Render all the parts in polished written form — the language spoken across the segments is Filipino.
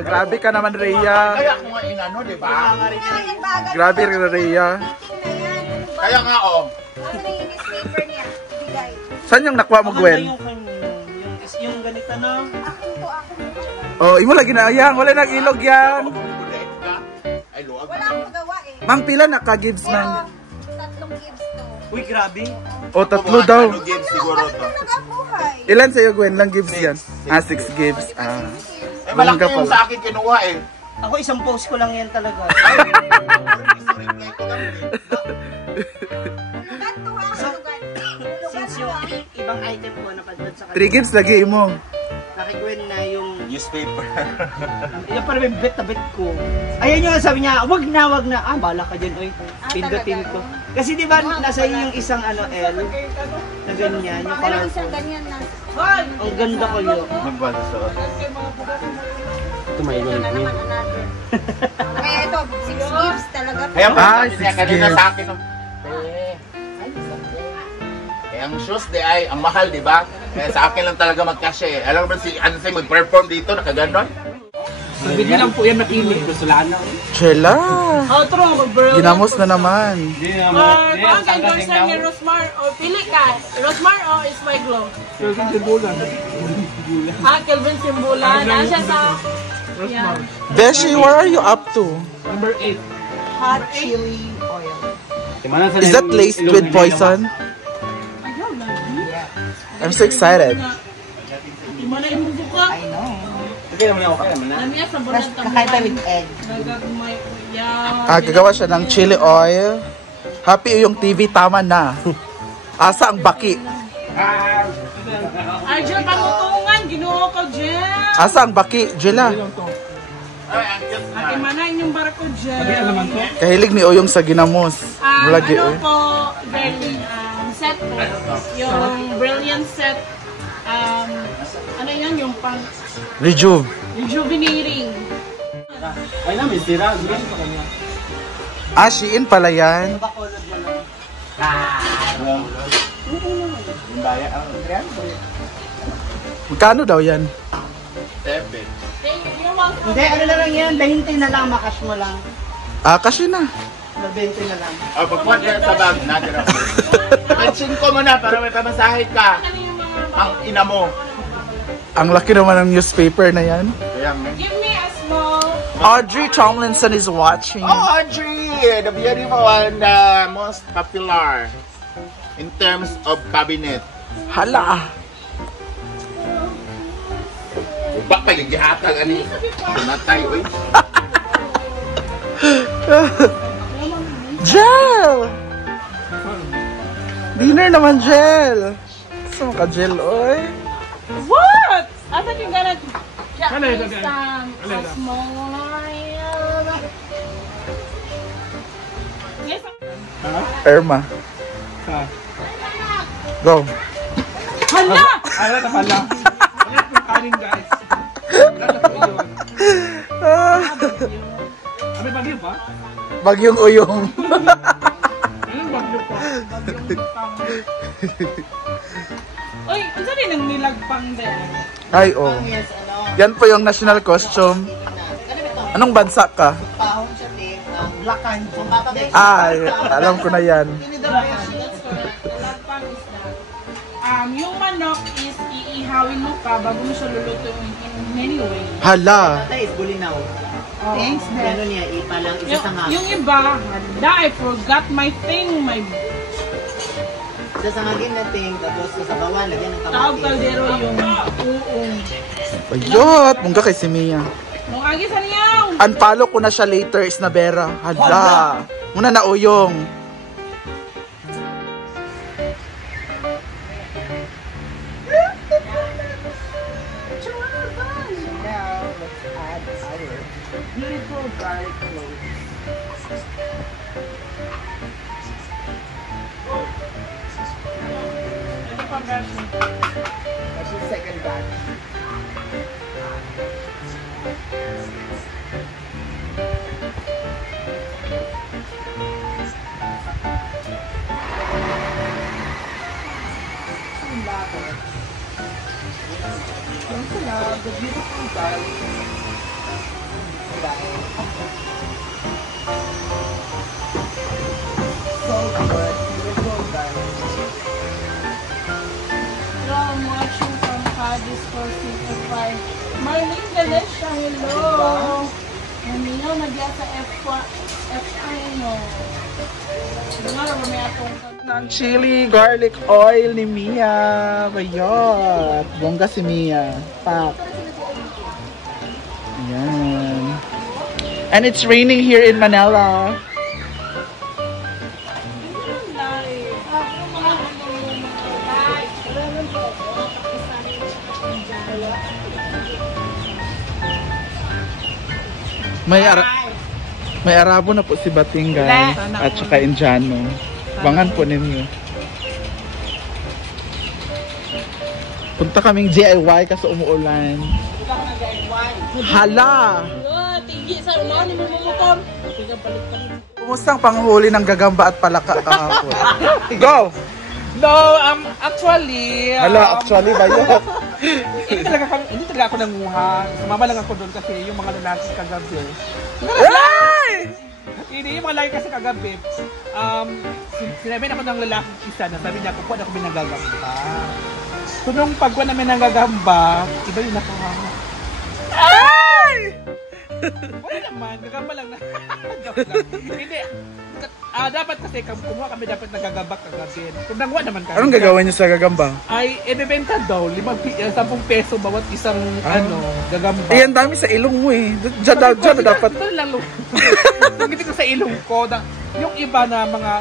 Grabe ka naman, Rhea. Kaya ko nga inano, di ba? Grabe ka, Rhea. Kaya nga, oh. Saan yung nakuha mo, Gwen? Yung ganito na. Oh, imo lagi na yan. Wala nang ilog yan. Wala akong magawa eh. Mang, pila naka-gives man? 3 gives to. Uy, grabe. O, 3 daw. Gives siguro to. Ilan sa'yo, Gwen? Lang gives yan? 6 gives. Eh, malaki yung sa akin kinuha eh. Ako isang post ko lang yan talaga. Since yung ibang item ko napadpad sa 3 gives lagi mo. nakikwen na yung Newspaper. yung parang may bet na bet ko. Ayan yung sabi niya, wag na. Ah, bala ka dyan, oy. Pindutin ko. Kasi di ba nasa yung isang ano L na ganyan, yung color ko. Ang ganda ko yun. Magbasa sa Tumayo na yun. Kaya ito, 6 gives talaga. Kaya Ah, niya 6 kanina gives. sa akin. Eh, ang shoes di ay, ang mahal, di ba? Kaya sa akin lang talaga mag-cash eh. Alam mo ba si Ansay mag-perform dito, nakaganon? Hindi lang po yan nakili. Gustulaan na. Chela. Outro, bro. Ginamos na naman. Ang endorser ni Rosmar o pili ka. Rosmar o is my glow. Kelvin Simbulan. Kelvin Simbulan. Siya sa yan. Beshi, where are you up to? Number 8. Hot chili oil. Is that laced with poison? I'm so excited. Di mo na yung buka. I know. Sige naman ako kaya man. Namiya sa bulan Kakaita with egg. Nagagmay. Yan. Gagawa siya ng chili oil. Happy yung TV, tama na. Asa ang baki? Arjun, pamutungan. Ginuho ko dyan. Asa ang baki? Jela. Ate manayin yung barko dyan. Kahilig ni Oyong sa ginamos. Mulagi Ano eh. po, darling, set po. Yung brilliant set. Ano yan? Yung pang rejuvenating. Ay na, may sira. Shein pala yan. Magkano daw yan? 7. You're welcome. Hindi, ano na lang yan. 20 na lang, makash mo lang. Kasi na. 20 na lang. O, pagpuan ka sa bag, natin ako. Mention ko muna para may pamasahe ka. Ang ina mo. Ang laki naman ng newspaper na yan. Kaya, Give me a small. Audrey Tomlinson is watching. oh, Audrey! The beautiful and most popular in terms of cabinet. Hala. Ba pa yung gihatag, ani? Tumatay, uy. Gel! Dinner naman, Gel. Gusto mo ka, Gel, oy? What? I thought you gonna get me some small. Yes. Irma. Go. Hala! Ay, wala pala. Wala yung kanin, guys. May bagyo pa? Bagyong Uyong. Anong bagyo pa? Uy, isa din ang nilagpang din. Ay, oh. Yan po yung national costume. Anong bansa ka? Black and Alam ko na yan. That's correct. Nilagpang is that. Yung manok is iihawin mo pa bago mo siya lulutuin in many ways. Hala. Ito is bulinaw. Thanks, Ano niya, ipalang isa sa nga. Yung iba, hala, I forgot my thing, my Isa sa nga ginating, tapos sa bawal, lagyan ng taog kamatis. kaldero yung uong. Ayot. Mungga kay si Mia. Nung agi sa niyaw! Unfollow ko na siya later, Isnabera. Hala. Muna na Uyong. Beautiful garlic cloves. That's the second batch. The beautiful garlic. guys. So good. Beautiful guys. I'm watching from Cadiz for Simplify. Marlene Ganesha, hello! Naniyo, nagya sa F1 no. Nga, may atong Ng chili garlic oil ni Mia. Bayot. Bongga si Mia. Pak. Ayan. And it's raining here in Manila. May Arabo na po si Bating guys. At saka Indiano. Bangan po ninyo. Punta kaming DIY kasi umuulan. Hala! Tigi sa unaw ni mo motor. Tiga balik kami. Kumusta ang panghuli ng gagamba at palaka kahapon? Go! No, actually... Actually ba yun? hindi talaga ako nanguha. Sumama lang ako doon kasi yung mga lalaki kagabi. Hindi, yung mga lalaki kasi kagabi. Sinabi na ako ng lalaki isa na sabi niya, kukuha na kami ng gagamba. So nung pagkuha namin ng gagamba, iba yung nakuha. Wala naman, gagamba lang na. Joke lang. Hindi. Dapat kasi kumuha kami dapat nagagabak kagabi. Kung nanguha naman kami. Anong gagawin niyo sa gagamba? Ay, ibebenta daw, 10 peso bawat isang gagamba. Ayan, dami sa ilong mo eh. Diyan dapat. Ito lang lo. Hindi ko sa ilong ko. Yung iba na mga,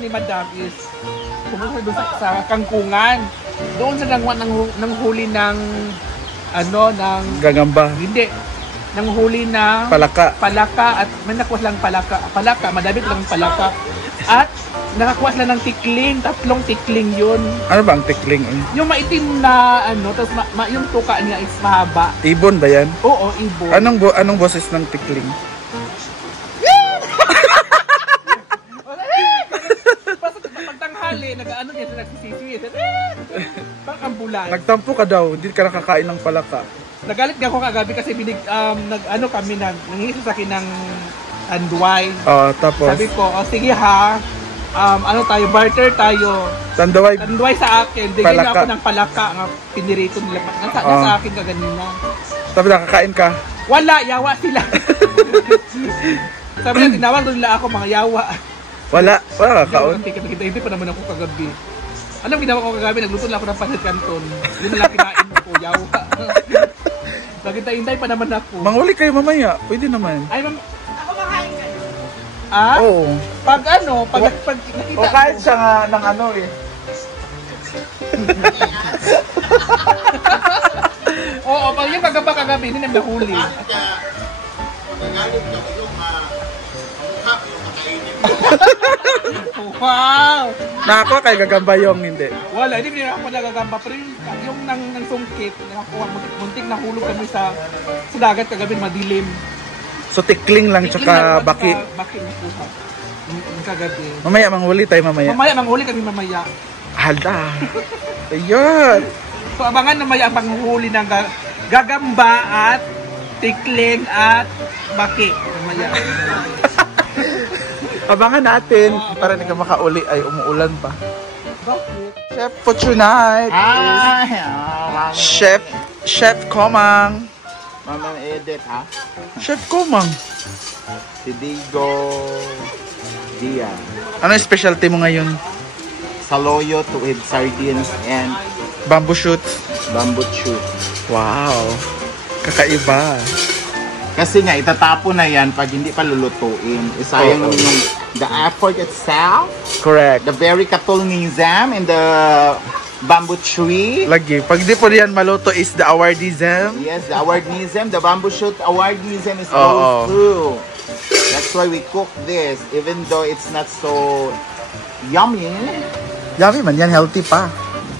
ni madam is, pumunta doon sa kangkungan. Doon sa nanguha ng huli ng, ng... Gagamba. Hindi. Nang huli na palaka at may nakuha lang palaka, madami lang palaka at nakakuha sila ng tikling, 3 tikling yun. Ano ba ang tikling? Yung maitim na tapos yung tuka niya is mahaba. Ibon ba yan? Oo, ibon. Anong boses ng tikling? Pagtanghali, nag-ano niya sila nagsisiswi. Pang ambulan. Nagtampo ka daw, hindi ka nakakain ng palaka. Nagalit nga ako kagabi kasi kami nangingi sa akin ng tanduay. Tapos? Sabi ko, sige ha, barter tayo. Tanduay sa akin. Bigyan na ako ng palaka nga pinirito nila. Nasa akin kaganina. Sabi nakakain ka? Wala, yawa sila. Sabi na, tinawag doon nila ako mga yawa. Wala kakaon? Hindi pa naman ako kagabi. Anong ginawa ko kagabi? Nagluto lang ako ng pasit canton. Yun na lang kinain ko, yawa. Naghintay-hintay pa naman ako. Manghuli kayo mamaya. Pwede naman. Ay, ako makain ka. Oo. Pag nakita o kahit siya nga ng eh. Oo, pag yung kagabi, hindi naman nahuli. Wow! Nakakuha kay gagamba yung hindi. Wala, hindi ako nagagamba. Pero yung nang sungkit, nakakuha, muntik nahulog kami sa dagat kagabi, madilim. So tikling lang tsaka baki. Baki na kuha. Kagabi. Mamaya manghuli tayo mamaya. Manghuli kami mamaya. Hala. Ayun. So abangan mamaya ang panghuli ng gagamba at tikling at baki. Mamaya. Abangan natin para hindi ka makauli ay umuulan pa. Chef for tonight is Chef Komang. Mama Edit, ha? Chef Komang. Si Digo Dian. Ano yung specialty mo ngayon? Saloyo with sardines and Bamboo shoots. bamboo shoot. Wow. Kakaiba. Kasi nga, itatapon na yan pag hindi pa lulutuin. Isayang naman yung the effort itself. Correct. The very katulnism and the bamboo tree. Lagi. Pag di po yan maluto is the awardism. Yes, the awardism, the bamboo shoot awardism is goes through. That's why we cook this, even though it's not so yummy. Yummy man yan. Healthy pa.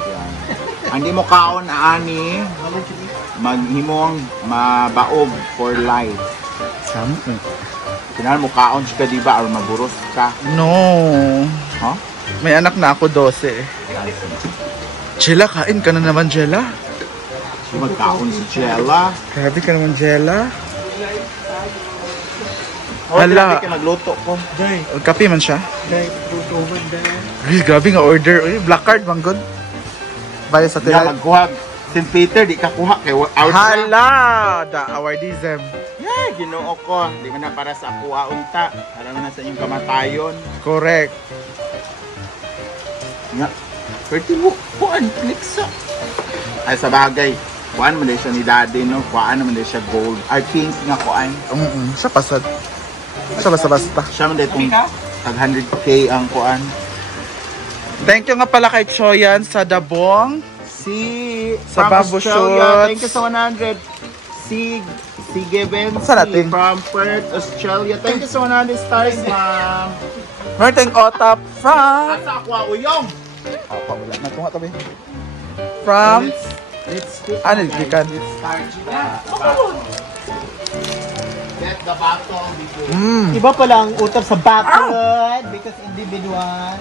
Yan. Hindi mo kaon, ani, maghimong mabaog for life. Something. Kailangan mo kaon ka, di ba? Or maburos ka. No. Huh? May anak na ako 12. Jella, kain ka na naman, Jella. Magkaon si Jella. Grabe ka naman, Jella. Oh, Hala. grabe ka nagluto ko. Day, Kape man siya. day, tutuman day. Ay, grabe nga order. Uy, black card, man good. Baya sa Di tila. magkuha. St. Peter, di ka kuha kay out na. Hala! The awardism. Yeah, ginoo ko. Di man na para sa kuha unta. Para man na sa inyong kamatayon. Correct. Nga. Pwede mo, kuhaan, click sa. Ay, sa bagay. Kuhaan mo na siya ni daddy, no? Kuhaan mo na siya gold. Ay, kings nga kuhaan. Siya pasad. Siya basta-basta. Siya mo na itong tag 100K ang kuhaan. Thank you nga pala kay Choyan sa Dabong. Sa From Bamboo Australia, Shoots. thank you sa 100. Si Given Sa natin. from Perth, Australia. Thank you sa 100 stars, ma'am. Meron tayong otap from... Asa ako uyong. Apa, wala. Natunga tabi. From... Let's cook. Ano, guys. gikan? Let's start. Get the bottle before. Iba pala ang utap sa backyard because individual.